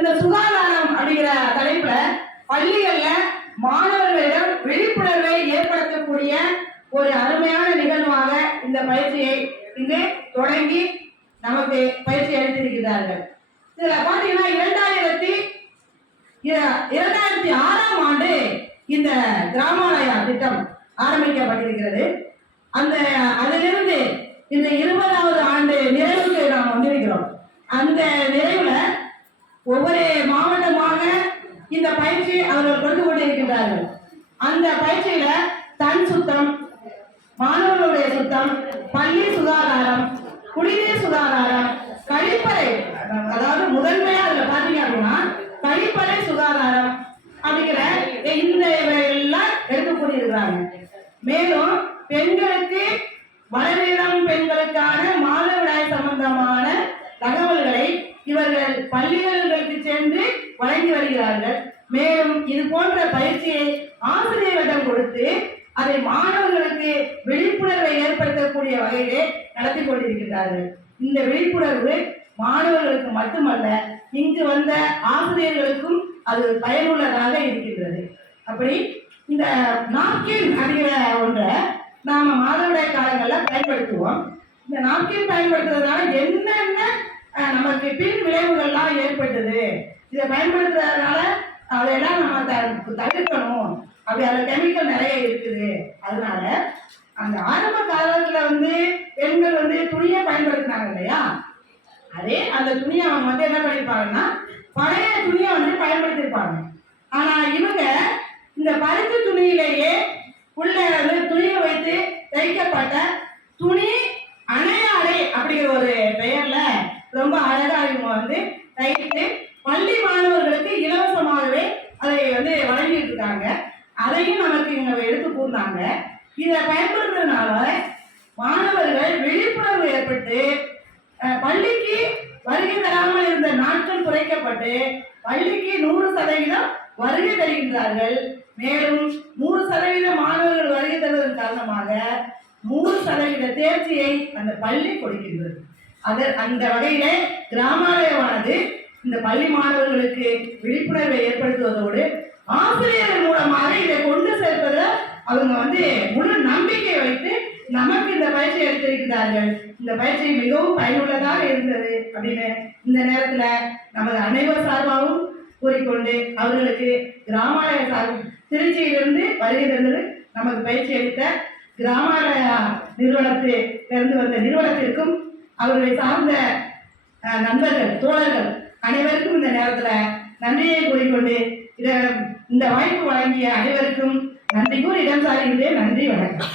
இந்த சுகாதாரம் அப்படிங்கிற தலைப்புல பள்ளிகள்ல மாணவர்களிடம் விழிப்புணர்வை ஏற்படுத்தக்கூடிய ஒரு அருமையான நிகழ்வாக இந்த பயிற்சியை இங்கு தொடங்கி நமக்கு பயிற்சி அளித்திருக்கிறார்கள். இதுல பாத்தீங்கன்னா 2006ஆம் ஆண்டு இந்த கிராமாலயா திட்டம் ஆரம்பிக்கப்பட்டிருக்கிறது. அதிலிருந்து இந்த 20வது ஆண்டு நிறைவுக்கு நாம் வந்திருக்கிறோம். அந்த நிறைவுல ஒவ்வொரு மாவட்டமாக இந்த பயிற்சி அவர்கள் கொண்டு கொண்டிருக்கிறார்கள். அந்த பயிற்சியில தன் சுத்தம், மாணவர்களுடைய சுத்தம், பள்ளி சுகாதாரம், குடிநீர் சுகாதாரம், கழிப்பறை, அதாவது முதன்மையா அதுல பாத்தீங்க அப்படின்னா கழிப்பறை சுகாதாரம் அப்படிங்கிற இந்த எல்லாம் எடுத்துக்கொண்டிருக்கிறாங்க. மேலும் பெண்களுக்கு வளரிளம் பெண்களுக்கான மாதவிடாய் சம்பந்தமான தகவல்களை இவர்கள் பள்ளிகளுக்கு சென்று வழங்கி வருகிறார்கள். மேலும் இது போன்ற பயிற்சியை ஆசிரியர்களிடம் கொடுத்து அதை மாணவர்களுக்கு விழிப்புணர்வை ஏற்படுத்தக்கூடிய வகையிலே நடத்தி கொண்டிருக்கிறார்கள். இந்த விழிப்புணர்வு மாணவர்களுக்கு மட்டுமல்ல, இங்கு வந்த ஆசிரியர்களுக்கும் அது பயனுள்ளதாக இருக்கின்றது. அப்படி இந்த நாப்கின் அப்படிங்கிற ஒன்றை நாம மாதவிடாய் காலங்களில் பயன்படுத்துவோம். இந்த நாப்கின் பயன்படுத்துறதுனால என்னென்ன நமக்கு பின் விளைவுகள்லாம் ஏற்பட்டது, இதை பயன்படுத்துறதுனால அதையெல்லாம் நம்ம தவிர்க்கணும். அப்படி அதில் கெமிக்கல் நிறைய இருக்குது. அதனால அந்த ஆரம்ப காலத்துல பெண்கள் துணியை பயன்படுத்தினாங்க இல்லையா, அதே அந்த துணியை அவங்க என்ன பண்ணிருப்பாங்கன்னா பழைய துணியை பயன்படுத்தியிருப்பாங்க. ஆனா இவங்க இந்த பருத்தி துணியிலேயே உள்ள துணியை வைத்து தைக்கப்பட்ட துணி அணையாடை அப்படிங்கிற ஒரு பெயர்ல ரொம்ப அழகா இவங்க தைத்து பள்ளி மாணவர்களுக்கு இலவசமாகவே அதை வழங்கிட்டு இருக்காங்க. அதையும் நமக்கு இங்க எடுத்து கூர்ந்தாங்க. இதை பயன்படுத்துறதுனால மாணவர்கள் விழிப்புணர்வு ஏற்பட்டு பள்ளிக்கு வருகை தராமல் இருந்த நாட்கள் குறைக்கப்பட்டு பள்ளிக்கு 100% வருகை தருகின்றார்கள். மேலும் 100% மாணவர்கள் வருகை தருவதன் காரணமாக 100% தேர்ச்சியை அந்த பள்ளி கொடுக்கின்றது. அந்த வகையிலே கிராமாலயமானது இந்த பள்ளி மாணவர்களுக்கு விழிப்புணர்வை ஏற்படுத்துவதோடு ஆசிரியர்கள் மூலமாக இதை கொண்டு சேர்ப்பதை அவங்க முழு நம்பிக்கை வைத்து நமக்கு இந்த பயிற்சி எடுத்திருக்கிறார்கள். இந்த பயிற்சி மிகவும் பயனுள்ளதாக இருந்தது அப்படின்னு இந்த நேரத்துல நமது அனைவர் சார்பாகவும் கூறிக்கொண்டு அவர்களுக்கு கிராமாலய சார்பு திருச்சியிலிருந்து வருகை தந்தது நமக்கு பயிற்சி அளித்த கிராமாலய நிறுவனத்திலிருந்து வந்த நிறுவனத்திற்கும் அவர்களை சார்ந்த நண்பர்கள் தோழர்கள் அனைவருக்கும் இந்த நேரத்துல நன்றியை கூறிக்கொண்டு இந்த வாய்ப்பு வழங்கிய அனைவருக்கும் நன்றி கூறி இடம் சாருகின்றேன். நன்றி, வணக்கம்.